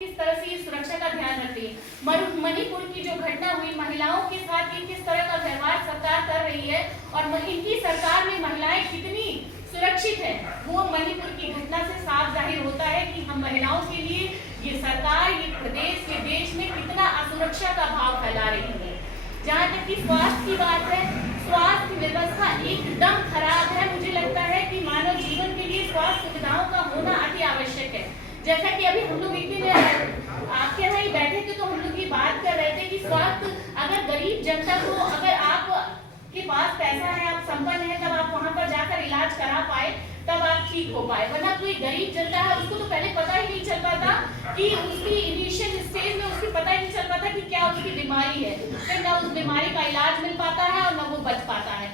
किस तरह से ये सुरक्षा का ध्यान रख रही है। मणिपुर की जो घटना हुई, महिलाओं के साथ ये किस तरह का व्यवहार सरकार कर रही है और इनकी सरकार में महिलाएं कितनी सुरक्षित है, वो मणिपुर की घटना से साफ जाहिर होता है कि हम महिलाओं के लिए ये सरकार, ये प्रदेश, ये देश में कितना असुरक्षा का भाव फैला रही है। जहाँ तक कि स्वास्थ्य की बात है, स्वास्थ्य व्यवस्था एकदम खराब है। मुझे लगता है कि मानव जीवन के लिए स्वास्थ्य सुविधाओं का होना अति आवश्यक है। जैसा कि अभी हम लोग एक दिन आपके यहाँ ही बैठे थे तो हम लोग ये बात कर रहे थे कि स्वास्थ्य, अगर गरीब जनता को, अगर आप के पास पैसा है, आप संपन्न है, तब आप वहाँ पर जाकर इलाज करा पाए, तब आप ठीक हो पाए। वरना कोई गरीब जनता है, उसको तो पहले पता ही नहीं चल पाता कि उसकी इनिशियल स्टेज में उसकी पता ही नहीं चल पाता कि क्या उसकी बीमारी है, फिर ना उस बीमारी का इलाज मिल पाता है और ना वो बच पाता है।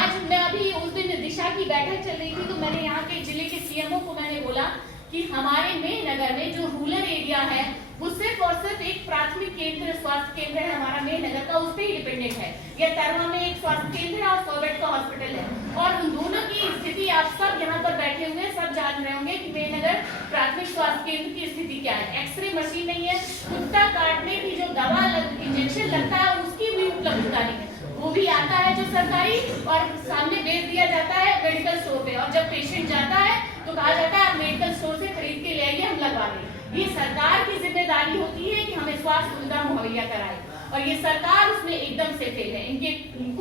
आज मैं अभी उस दिन दिशा की बैठक चल रही थी तो मैंने यहाँ के जिले के सीएमओ को मैंने बोला कि हमारे मेहनगर में जो रूरल एरिया है वो सिर्फ और सिर्फ एक प्राथमिक केंद्र, स्वास्थ्य केंद्र है हमारा मेहनगर का, उस पर ही डिपेंडेंट है। यह तरवा में एक स्वास्थ्य केंद्र है और 100 बेड का हॉस्पिटल है, और उन दोनों की स्थिति आप सब यहाँ पर बैठे हुए सब जान रहे होंगे कि मेहनगर प्राथमिक स्वास्थ्य केंद्र की स्थिति क्या है। एक्सरे मशीन नहीं है, कुत्ता काटने की जो दवा इंजेक्शन लगता है उसकी भी उपलब्धता नहीं है। वो भी आता है जो सरकारी, और सामने बेच दिया जाता है मेडिकल स्टोर पे, और जब पेशेंट जाता है तो कहा जाता है आप मेडिकल स्टोर से खरीद के ले आइए, हम लगवा दें। ये सरकार की जिम्मेदारी होती है कि हमें स्वास्थ्य सुविधा मुहैया कराए, और ये सरकार उसमें एकदम से फेल है। इनके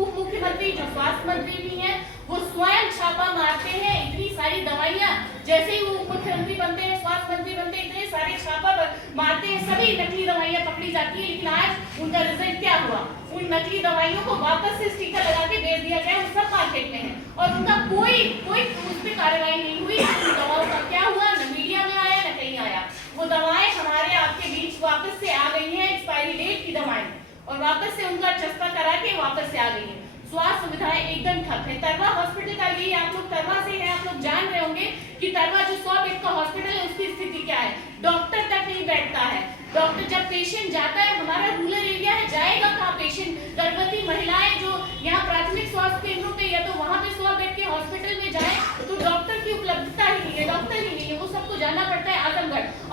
उप मुख्यमंत्री जो स्वास्थ्य मंत्री भी हैं वो स्वयं छापा मारते हैं। इतनी सारी दवाइयां, जैसे ही वो उप मुख्यमंत्री बनते हैं, स्वास्थ्य मंत्री बनते हैं, इतने सारे छापा मारते हैं, सभी नकली दवाइयां पकड़ी जाती है। लेकिन आज उनका रिजल्ट क्या हुआ? उन नकली दवाइयों को वापस से स्टिकर लगा के बेच दिया गया, सब मार्केट में है, और उनका कोई उस पर कार्रवाई नहीं हुई। उन दवाओं का क्या हुआ? न मीडिया में आया, न कहीं आया। वो दवाएं हमारे आपके बीच वापस से आ गई हैं, एक्सपायरी डेट की दवाएं, और वापस से उनका चस्पा करा के वापस से आ गई है। स्वास्थ्य सुविधाएं एकदम ठप है। तरवा हॉस्पिटल का, ये आप लोग तरवा से हैं, आप लोग जान रहे होंगे कि तरवा जो 100 बेड का हॉस्पिटल है उसकी स्थिति क्या है। डॉक्टर तक नहीं बैठता है। डॉक्टर जब पेशेंट जाता है, हमारा रूरल एरिया है, जाएगा कहाँ पेशेंट? गर्भवती महिलाएं जो यहाँ प्राथमिक स्वास्थ्य केंद्रों पे या तो वहाँ पे 100 बेड के हॉस्पिटल में जाए तो डॉक्टर की उपलब्धता ही नहीं है, डॉक्टर ही नहीं है, वो सबको जाना पड़ता है आजमगढ़।